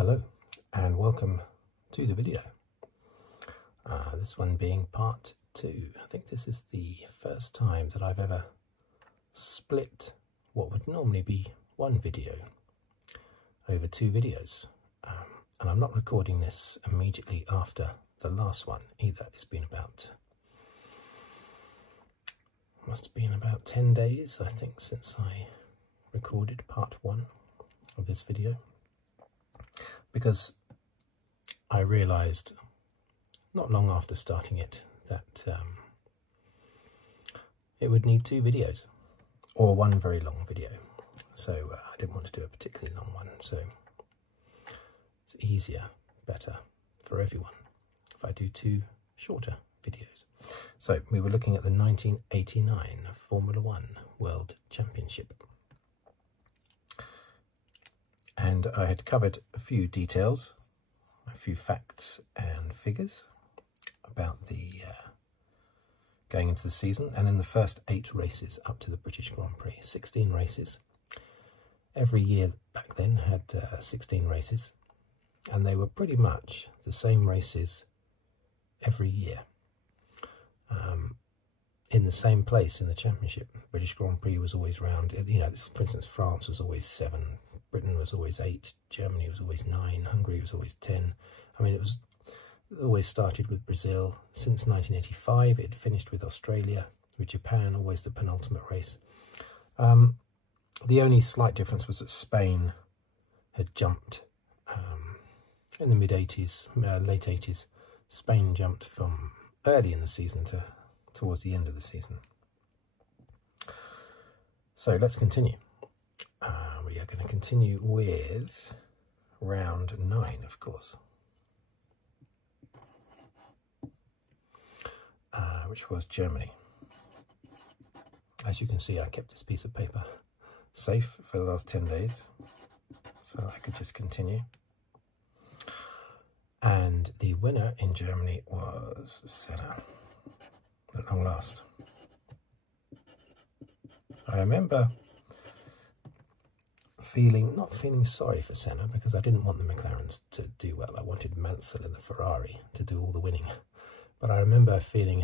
Hello and welcome to the video. This one being part 2. I think this is the first time that I've ever split what would normally be one video over 2 videos. And I'm not recording this immediately after the last one either. It's been must have been about 10 days, I think, since I recorded part 1 of this video. Because I realised not long after starting it that it would need 2 videos or one very long video. So I didn't want to do a particularly long one, so it's easier, better for everyone if I do 2 shorter videos. So we were looking at the 1989 Formula 1 World Championship. And I had covered a few details, a few facts and figures about the going into the season, and in the first 8 races up to the British Grand Prix, 16 races. Every year back then had 16 races, and they were pretty much the same races every year, in the same place in the championship. British Grand Prix was always round, you know, for instance, France was always 7, Britain was always 8, Germany was always 9, Hungary was always 10. I mean, it always started with Brazil. Since 1985, it finished with Australia, with Japan always the penultimate race. The only slight difference was that Spain had jumped in the mid-80s, late 80s. Spain jumped from early in the season to towards the end of the season. So let's continue. We are going to continue with round 9, of course, which was Germany. As you can see, I kept this piece of paper safe for the last 10 days, so I could just continue. And the winner in Germany was Senna, at long last. I remember not feeling sorry for Senna, because I didn't want the McLarens to do well. I wanted Mansell in the Ferrari to do all the winning. But I remember feeling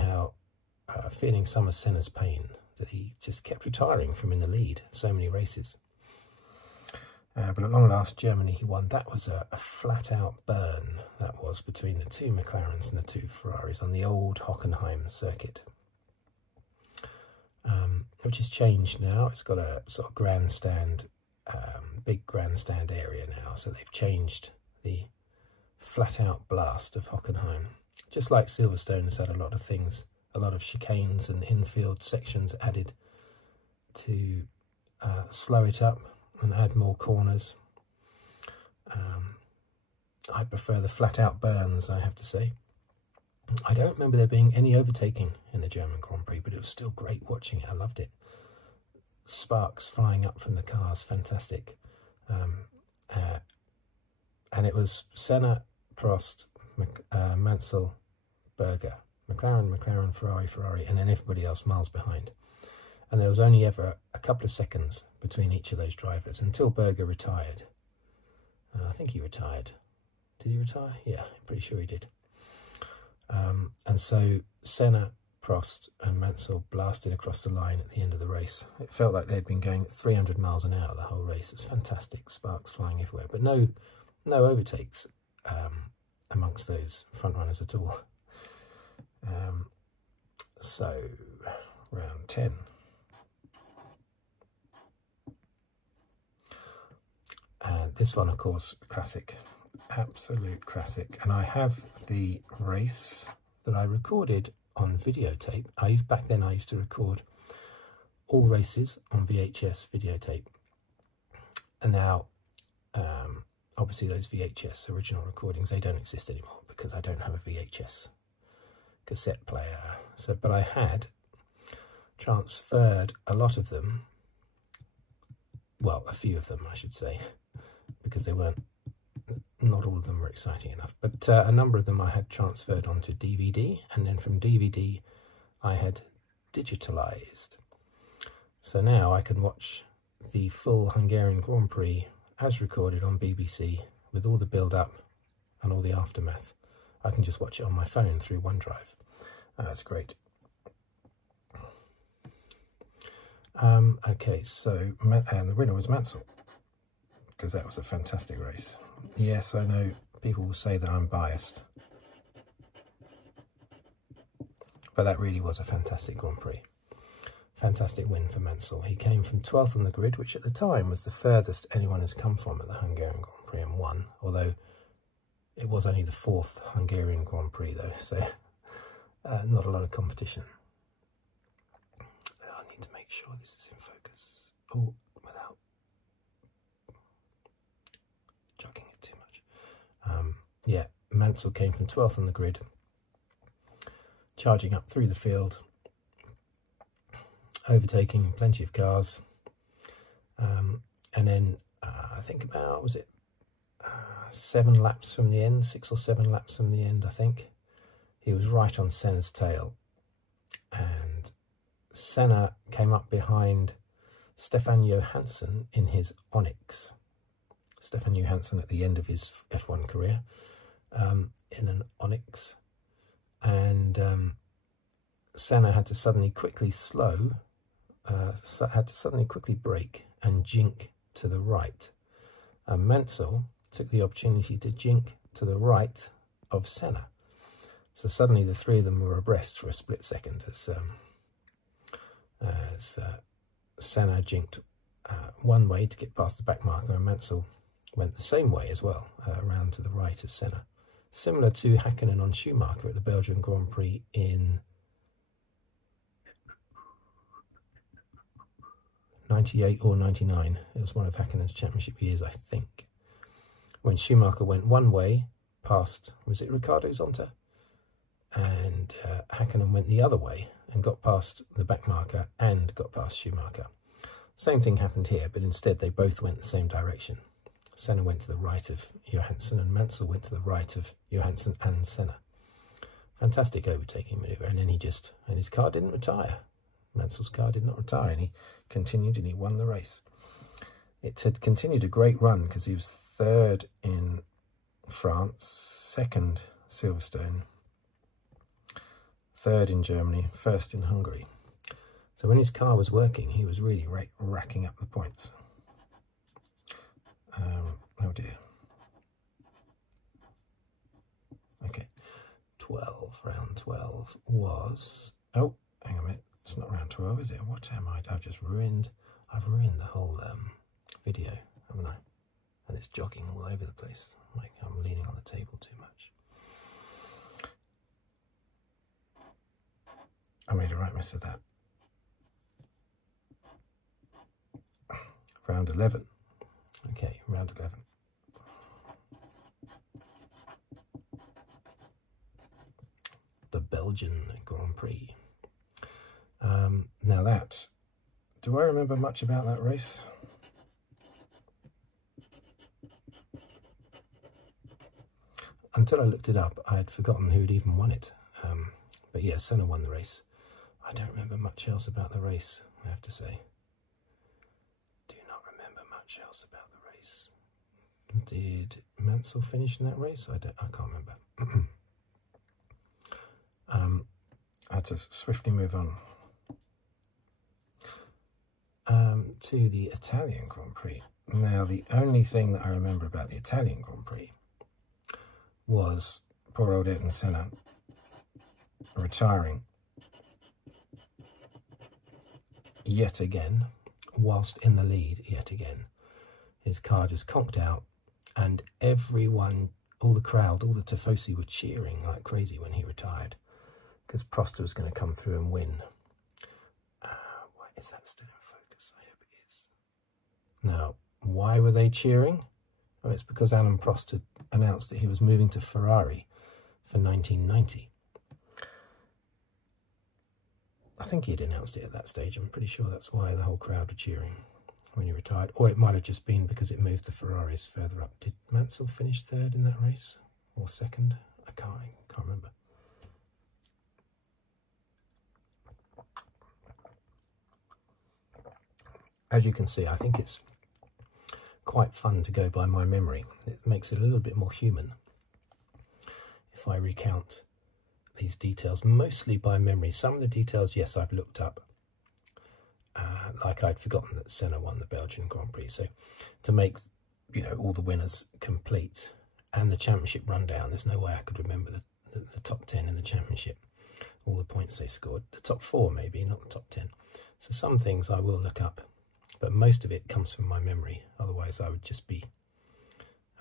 some of Senna's pain, that he just kept retiring from in the lead so many races. But at long last, Germany, he won. That was a flat-out burn, that was, between the 2 McLarens and the 2 Ferraris on the old Hockenheim circuit, which has changed now. It's got a sort of grandstand, big grandstand area now, so they've changed the flat-out blast of Hockenheim. Just like Silverstone has had a lot of things, a lot of chicanes and infield sections added to slow it up and add more corners. I prefer the flat-out burns, I have to say. I don't remember there being any overtaking in the German Grand Prix, but it was still great watching it. I loved it. Sparks flying up from the cars, fantastic. And it was Senna, Prost, Mansell, Berger, McLaren, Ferrari, and then everybody else miles behind. And there was only ever a couple of seconds between each of those drivers until Berger retired. I think he retired. Did he retire? Yeah, I'm pretty sure he did. And so Senna, Prost and Mansell blasted across the line at the end of the race. It felt like they'd been going at 300 miles an hour the whole race. It's fantastic, sparks flying everywhere, but no overtakes amongst those front runners at all. So round 10. And this one, of course, classic, absolute classic. And I have the race that I recorded on videotape. Back then I used to record all races on VHS videotape. And now, obviously those VHS original recordings, they don't exist anymore because I don't have a VHS cassette player. But I had transferred a lot of them, well, a few of them I should say, because not all of them were exciting enough, but a number of them I had transferred onto DVD, and then from DVD I had digitalized. So now I can watch the full Hungarian Grand Prix as recorded on BBC with all the build-up and all the aftermath. I can just watch it on my phone through OneDrive. That's great. Okay, so the winner was Mansell, because that was a fantastic race. Yes, I know people will say that I'm biased, but that really was a fantastic Grand Prix. Fantastic win for Mansell. He came from 12th on the grid, which at the time was the furthest anyone has come from at the Hungarian Grand Prix, and won, although it was only the 4th Hungarian Grand Prix though, so not a lot of competition. I need to make sure this is in focus. Oh, without jogging it too much. Yeah, Mansell came from 12th on the grid, charging up through the field, overtaking plenty of cars, and then I think about, was it 7 laps from the end, 6 or 7 laps from the end, I think, he was right on Senna's tail, and Senna came up behind Stefan Johansson in his Onyx. Stefan Johansson at the end of his F1 career, in an Onyx, and Senna had to suddenly quickly brake and jink to the right. And Mansell took the opportunity to jink to the right of Senna. So suddenly the three of them were abreast for a split second as Senna jinked one way to get past the back marker, and Mansell went the same way as well, around to the right of Senna. Similar to Hakkinen on Schumacher at the Belgian Grand Prix in 98 or 99. It was one of Hakkinen's championship years, I think, when Schumacher went one way past, was it Ricciardo Zonta? And Hakkinen went the other way and got past the back marker and got past Schumacher. Same thing happened here, but instead they both went the same direction. Senna went to the right of Johansson and Mansell went to the right of Johansson and Senna. Fantastic overtaking manoeuvre, and then and his car didn't retire. Mansell's car did not retire, and he continued and he won the race. It had continued a great run because he was 3rd in France, 2nd Silverstone, 3rd in Germany, 1st in Hungary. So when his car was working, he was really racking up the points. Oh dear. Okay, round 12 was, oh, hang on a minute, it's not round 12, is it? What am I? I've ruined the whole video, haven't I? And it's jogging all over the place, like I'm leaning on the table too much. I made a right mess of that. Round 11. Okay, round 11. The Belgian Grand Prix. Now that, do I remember much about that race? Until I looked it up, I had forgotten who had even won it. But yeah, Senna won the race. I don't remember much else about the race, I have to say. Do not remember much else about the race. Did Mansell finish in that race? I can't remember. I'll just swiftly move on to the Italian Grand Prix. Now, the only thing that I remember about the Italian Grand Prix was poor old Ayrton Senna retiring yet again, whilst in the lead yet again. His car just conked out, and everyone, all the crowd, all the tifosi were cheering like crazy when he retired, because Prost was going to come through and win. Why is that still in focus? I hope it is. Now, why were they cheering? Oh, it's because Alain Prost had announced that he was moving to Ferrari for 1990. I think he had announced it at that stage. I'm pretty sure that's why the whole crowd were cheering when he retired. Or it might have just been because it moved the Ferraris further up. Did Mansell finish 3rd in that race? Or 2nd? I can't remember. As you can see, I think it's quite fun to go by my memory. It makes it a little bit more human if I recount these details, mostly by memory. Some of the details, yes, I've looked up. Like I'd forgotten that Senna won the Belgian Grand Prix. So to make, you know, all the winners complete and the championship rundown, there's no way I could remember the top 10 in the championship, all the points they scored. The top 4 maybe, not the top 10. So some things I will look up, but most of it comes from my memory. Otherwise I would just be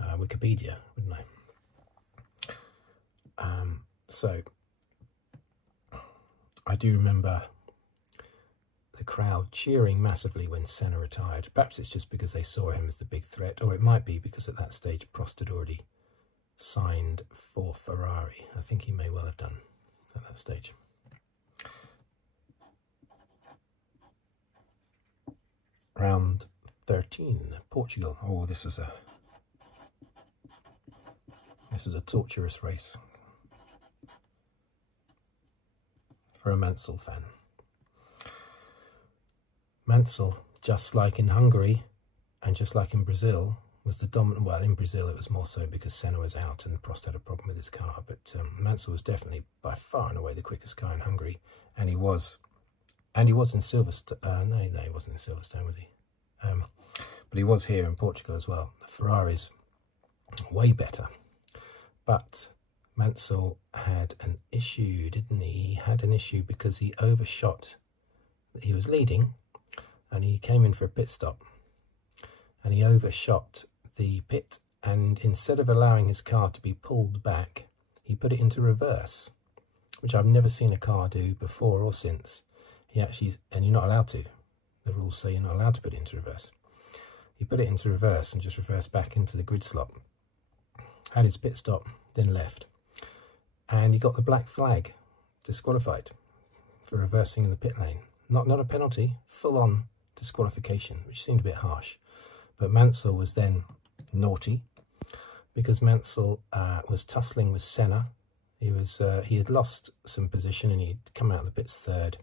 Wikipedia, wouldn't I? So I do remember the crowd cheering massively when Senna retired. Perhaps it's just because they saw him as the big threat, or it might be because at that stage Prost had already signed for Ferrari. I think he may well have done at that stage. Round 13, Portugal. Oh, this was a torturous race for a Mansell fan. Mansell, just like in Hungary and just like in Brazil, was the dominant. Well, in Brazil it was more so because Senna was out and Prost had a problem with his car, but Mansell was definitely by far and away the quickest car in Hungary, and he was in Silverstone. No, he wasn't in Silverstone, was he? But he was here in Portugal as well. The Ferraris way better, but Mansell had an issue, didn't he? He had an issue because he overshot. He was leading and he came in for a pit stop and he overshot the pit, and instead of allowing his car to be pulled back, he put it into reverse, which I've never seen a car do before or since. He actually, and you're not allowed to, the rules say you're not allowed to put it into reverse. He put it into reverse and just reversed back into the grid slot, had his pit stop, then left, and he got the black flag, disqualified for reversing in the pit lane. Not a penalty, full-on disqualification, which seemed a bit harsh. But Mansell was then naughty because Mansell was tussling with Senna. He had lost some position and he'd come out of the pits third.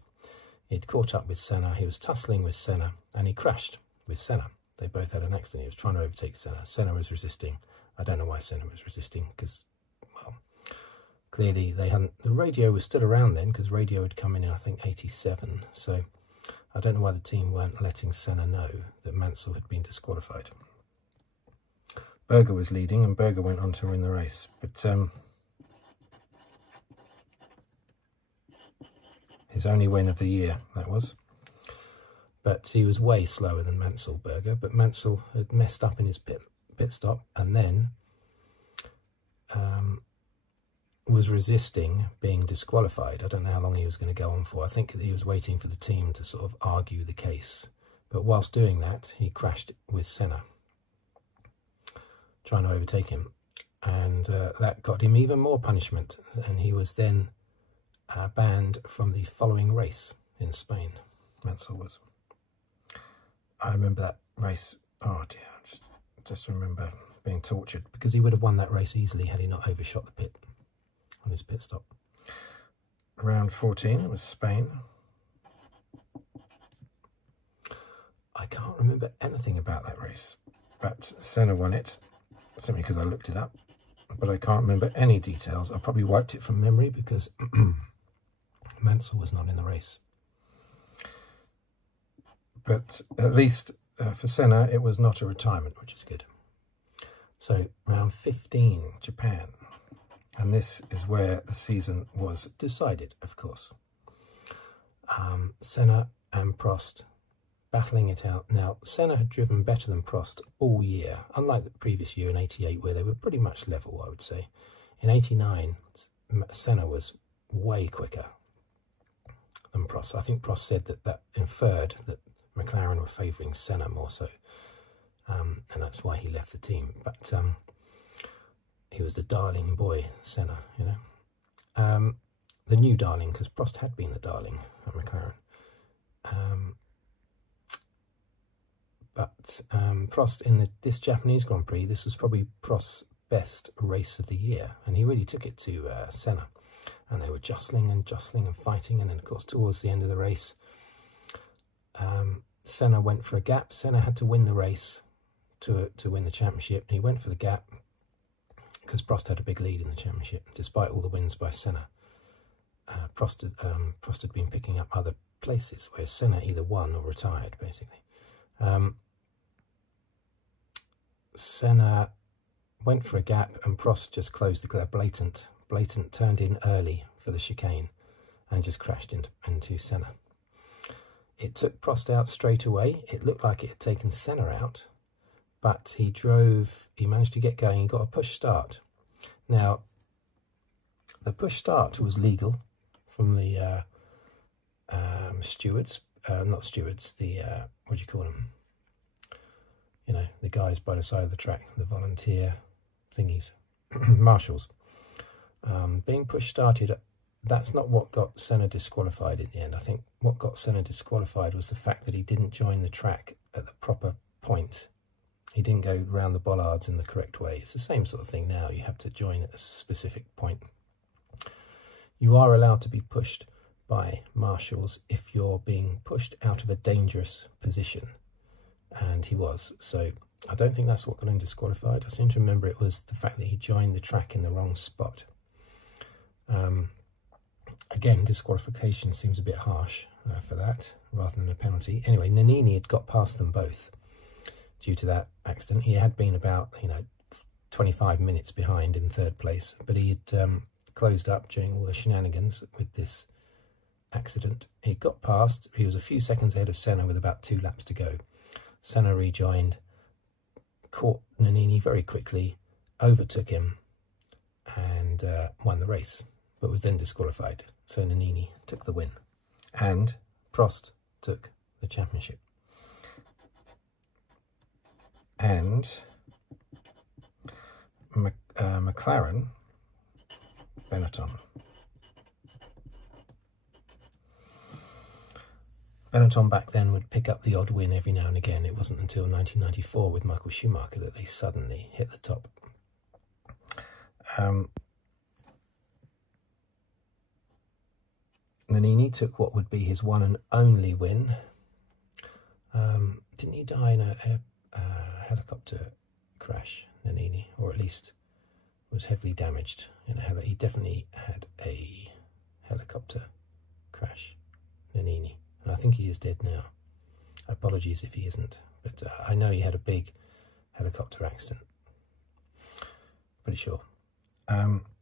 He'd caught up with Senna. He was tussling with Senna and he crashed with Senna. They both had an accident. He was trying to overtake Senna. Senna was resisting. I don't know why Senna was resisting because, well, clearly they hadn't. The radio was still around then because radio had come in I think 87. So I don't know why the team weren't letting Senna know that Mansell had been disqualified. Berger was leading and Berger went on to win the race, but his only win of the year, that was. But he was way slower than Mansell, Berger, but Mansell had messed up in his pit stop and then was resisting being disqualified. I don't know how long he was going to go on for. I think that he was waiting for the team to sort of argue the case. But whilst doing that, he crashed with Senna, trying to overtake him. And that got him even more punishment. And he was then banned from the following race in Spain. Mansell was. I remember that race. Oh dear, I just remember being tortured because he would have won that race easily had he not overshot the pit on his pit stop. Round 14 was Spain. I can't remember anything about that race, but Senna won it simply because I looked it up, but I can't remember any details. I probably wiped it from memory because Mansell was not in the race. But at least for Senna, it was not a retirement, which is good. So round 15, Japan. And this is where the season was decided, of course. Senna and Prost battling it out. Now, Senna had driven better than Prost all year, unlike the previous year in 88, where they were pretty much level, I would say. In 89, Senna was way quicker than Prost. I think Prost said that inferred that McLaren were favouring Senna more so, and that's why he left the team. But he was the darling boy, Senna, you know. The new darling, because Prost had been the darling at McLaren. But Prost, in this Japanese Grand Prix, this was probably Prost's best race of the year, and he really took it to Senna. And they were jostling and fighting, and then, of course, towards the end of the race, Senna went for a gap. Senna had to win the race to win the championship, and he went for the gap because Prost had a big lead in the championship, despite all the wins by Senna. Prost had been picking up other places, where Senna either won or retired, basically. Senna went for a gap, and Prost just closed the gap, blatant, turned in early for the chicane, and just crashed into Senna. It took Prost out straight away. It looked like it had taken Senna out, but he managed to get going. He got a push start. Now, the push start was legal from the stewards, not stewards, the, what do you call them? You know, the guys by the side of the track, the volunteer thingies, marshals. Being push started, that's not what got Senna disqualified in the end. I think what got Senna disqualified was the fact that he didn't join the track at the proper point. He didn't go round the bollards in the correct way. It's the same sort of thing now. You have to join at a specific point. You are allowed to be pushed by marshals if you're being pushed out of a dangerous position. And he was. So I don't think that's what got him disqualified. I seem to remember it was the fact that he joined the track in the wrong spot. Again, disqualification seems a bit harsh for that, rather than a penalty. Anyway, Nannini had got past them both due to that accident. He had been about, 25 minutes behind in third place, but he had closed up during all the shenanigans with this accident. He got past. He was a few seconds ahead of Senna with about 2 laps to go. Senna rejoined, caught Nannini very quickly, overtook him, and won the race, but was then disqualified. So Nannini took the win, and Prost took the championship. And McLaren, Benetton back then would pick up the odd win every now and again. It wasn't until 1994 with Michael Schumacher that they suddenly hit the top. Nannini took what would be his one and only win. Didn't he die in a helicopter crash, Nannini, or at least was heavily damaged in he definitely had a helicopter crash, Nannini, and I think he is dead now. Apologies if he isn't, but I know he had a big helicopter accident, pretty sure.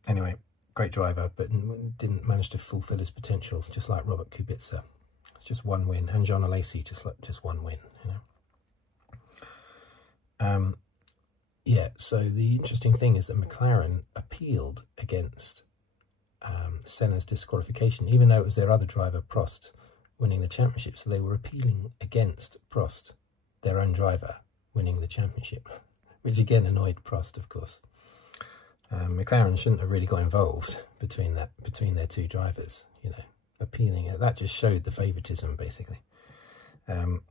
Anyway, great driver, but didn't manage to fulfill his potential, just like Robert Kubica. It's just one win, and John Alesi, just one win, Yeah, so the interesting thing is that McLaren appealed against Senna's disqualification, even though it was their other driver, Prost, winning the championship. So they were appealing against Prost, their own driver, winning the championship, which again annoyed Prost, of course. McLaren shouldn't have really got involved between their two drivers, appealing. That just showed the favouritism, basically. But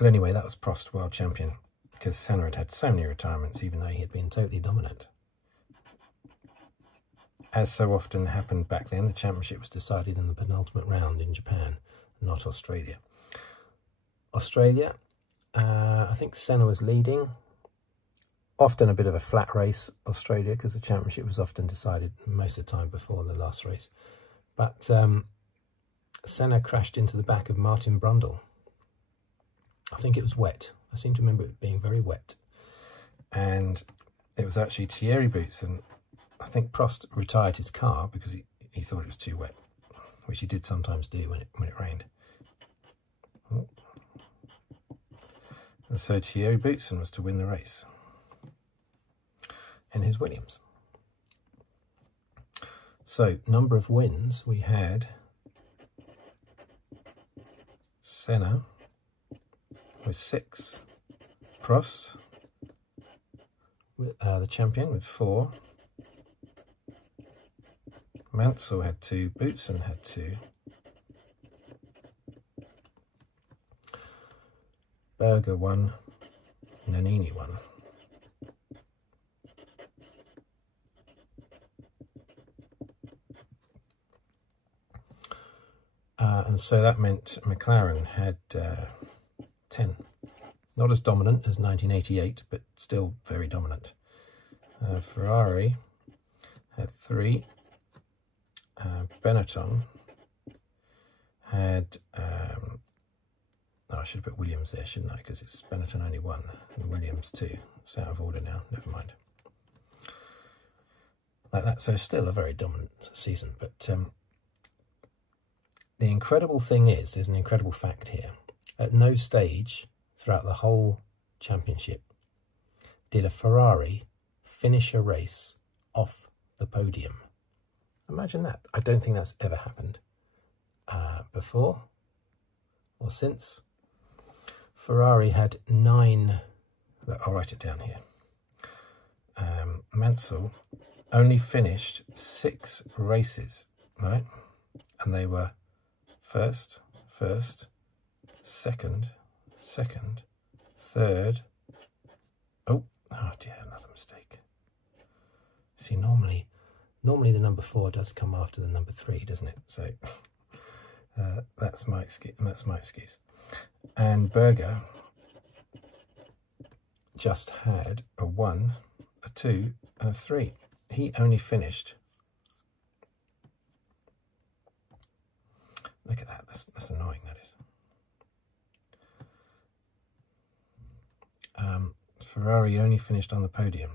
anyway, that was Prost world champion, because Senna had so many retirements, even though he had been totally dominant. As so often happened back then, the championship was decided in the penultimate round in Japan, not Australia. Australia, I think Senna was leading. Often a bit of a flat race, Australia, because the championship was often decided most of the time before the last race. But Senna crashed into the back of Martin Brundle. I think it was wet. I seem to remember it being very wet. And it was actually Thierry Boutsen. I think Prost retired his car because he thought it was too wet, which he did sometimes do when it rained. Oh. And so Thierry Boutsen was to win the race in his Williams. So, number of wins, we had Senna with 6, Prost, the champion, with 4, Mansell had 2, Boutsen had 2, Berger 1, Nannini 1. And so that meant McLaren had 10 Not as dominant as 1988, but still very dominant. Ferrari had 3. Benetton had, I should have put Williams there, shouldn't I? Because it's Benetton only 1 and Williams 2. It's out of order now, never mind. Like that, so still a very dominant season. But the incredible thing is, there's an incredible fact here. At no stage throughout the whole championship did a Ferrari finish a race off the podium. Imagine that. I don't think that's ever happened before or since. Ferrari had 9, I'll write it down here. Mansell only finished 6 races, right? And they were first, second, third. Oh dear, another mistake. See, normally the number 4 does come after the number 3, doesn't it? So that's my excuse. And Berger just had a 1, a 2, and a 3. He only finished. Look at that. That's annoying. That is. Ferrari only finished on the podium.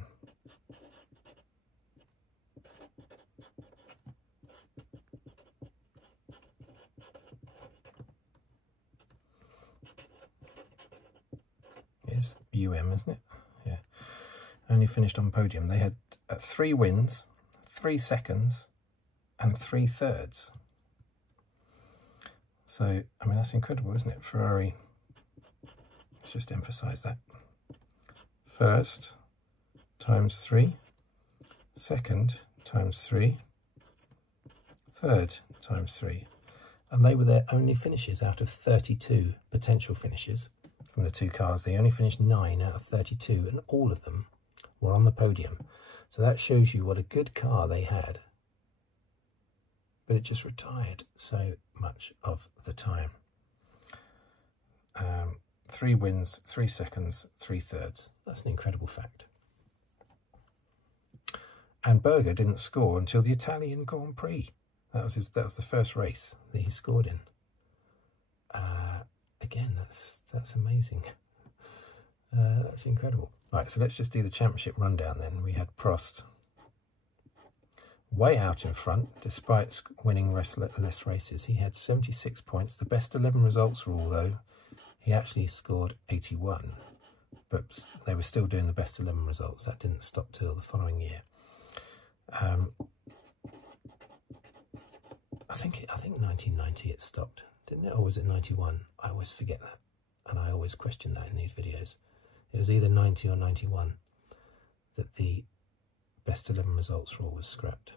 It's UM, isn't it? Yeah. Only finished on podium. They had 3 wins, 3 seconds, and 3 thirds. So, I mean, that's incredible, isn't it? Ferrari, let's just emphasize that. First times 3, second times 3, third times 3. And they were their only finishes out of 32 potential finishes from the 2 cars. They only finished 9 out of 32, and all of them were on the podium. So that shows you what a good car they had. But it just retired so much of the time. 3 wins, 3 seconds, 3 thirds. That's an incredible fact. And Berger didn't score until the Italian Grand Prix. That was the first race that he scored in. Again, that's amazing. That's incredible. Right, so let's just do the championship rundown then. We had Prost way out in front, despite winning less races. He had 76 points. The best 11 results rule, though, he actually scored 81. But they were still doing the best 11 results. That didn't stop till the following year. I think 1990 it stopped, didn't it? Or was it 91? I always forget that, and I always question that in these videos. It was either 90 or 91 that the best 11 results rule was scrapped.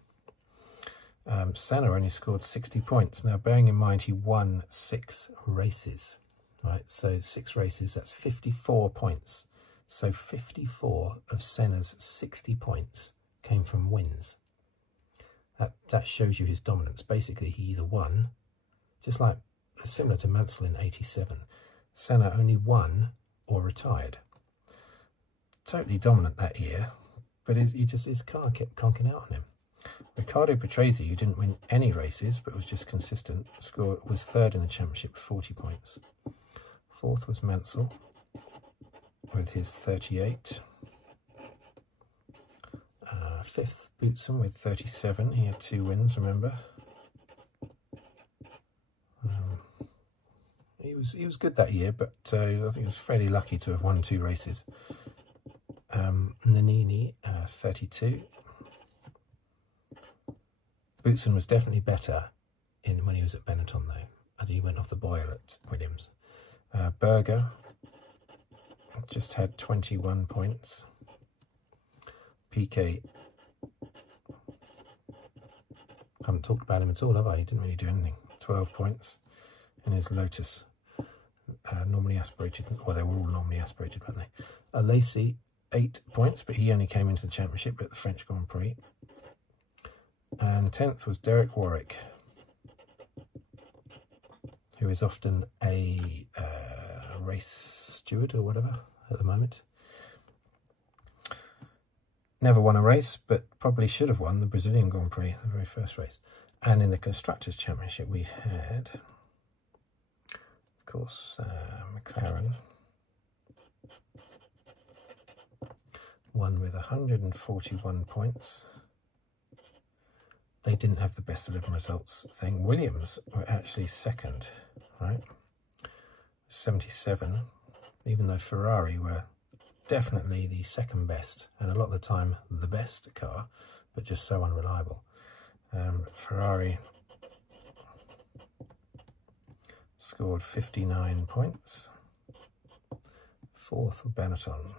Senna only scored 60 points. Now, bearing in mind he won 6 races, right? So 6 races, that's 54 points. So 54 of Senna's 60 points came from wins. That shows you his dominance. Basically, he either won, just like similar to Mansell in 87. Senna only won or retired. Totally dominant that year, but his car kept conking out on him. Ricciardo Patrese, who didn't win any races but was just consistent, was 3rd in the championship, 40 points. 4th was Mansell with his 38. 5th, Boutsen with 37. He had 2 wins, remember. He was good that year, but I think he was fairly lucky to have won 2 races. Nannini, 32. Boutsen was definitely better when he was at Benetton, though. And he went off the boil at Williams. Berger just had 21 points. Piquet, haven't talked about him at all, have I? He didn't really do anything. 12 points in his Lotus. Normally aspirated, well, they were all normally aspirated, weren't they? Alesi, 8 points, but he only came into the championship at the French Grand Prix. And 10th was Derek Warwick, who is often a race steward or whatever at the moment. Never won a race, but probably should have won the Brazilian Grand Prix, the very first race. And in the Constructors' Championship, we had, of course, McLaren won with 141 points. They didn't have the best 11 results thing. Williams were actually second, right? 77, even though Ferrari were definitely the second best, and a lot of the time the best car, but just so unreliable. Ferrari scored 59 points. Fourth, Benetton.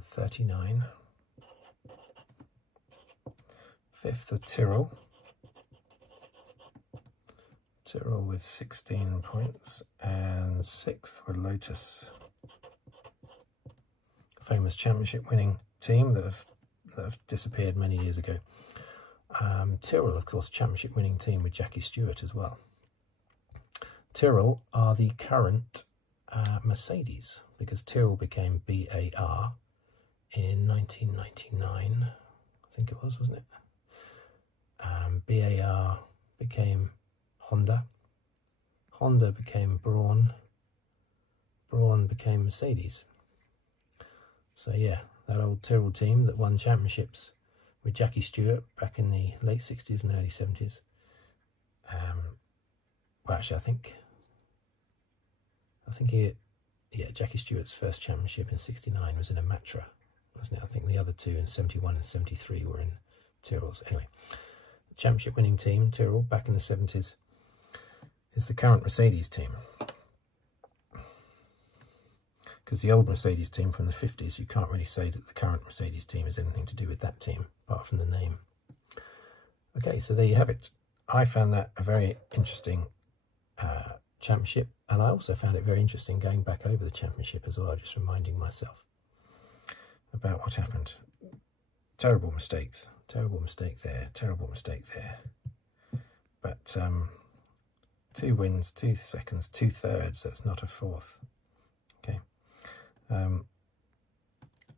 39. Fifth, Tyrrell. Tyrrell with 16 points. And sixth were Lotus. Famous championship winning team that have disappeared many years ago. Tyrrell, of course, championship winning team with Jackie Stewart as well. Tyrrell are the current Mercedes, because Tyrrell became BAR in 1999, I think it was, wasn't it? BAR became Honda. Honda became Braun. Braun became Mercedes. So yeah, that old Tyrrell team that won championships with Jackie Stewart back in the late 60s and early 70s. Well, actually, I think Jackie Stewart's first championship in '69 was in a Matra, wasn't it? I think the other two in '71 and '73 were in Tyrrells. Anyway, championship winning team, Tyrrell, back in the 70s, is the current Mercedes team. Because the old Mercedes team from the 50s, you can't really say that the current Mercedes team has anything to do with that team, apart from the name. Okay, so there you have it. I found that a very interesting championship, and I also found it very interesting going back over the championship as well, just reminding myself about what happened. Terrible mistakes, terrible mistake there, terrible mistake there. But 2 wins, 2 seconds, 2 thirds, that's not a fourth. Okay. I'm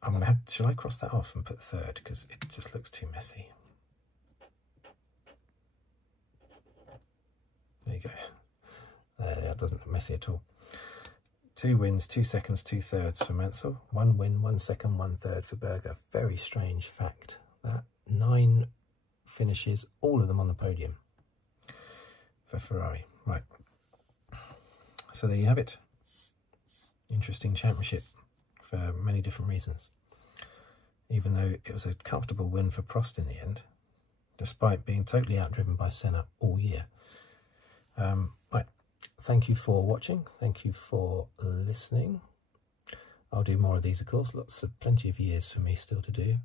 going to have, shall I cross that off and put third, because it just looks too messy. There you go. There, that doesn't look messy at all. 2 wins, 2 seconds, 2 thirds for Mansell. 1 win, 1 second, 1 third for Berger. Very strange fact that 9 finishes, all of them on the podium for Ferrari. Right. So there you have it. Interesting championship for many different reasons. Even though it was a comfortable win for Prost in the end, despite being totally outdriven by Senna all year. Right. Thank you for watching. Thank you for listening. I'll do more of these, of course. Plenty of years for me still to do.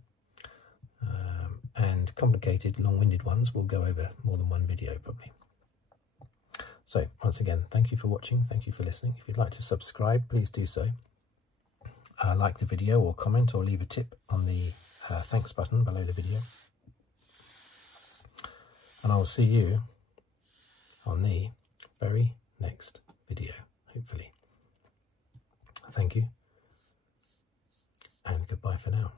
And complicated, long-winded ones will go over more than one video, probably. So, once again, thank you for watching. Thank you for listening. If you'd like to subscribe, please do so. Like the video or comment or leave a tip on the thanks button below the video. And I will see you on the very next video, hopefully. Thank you, and goodbye for now.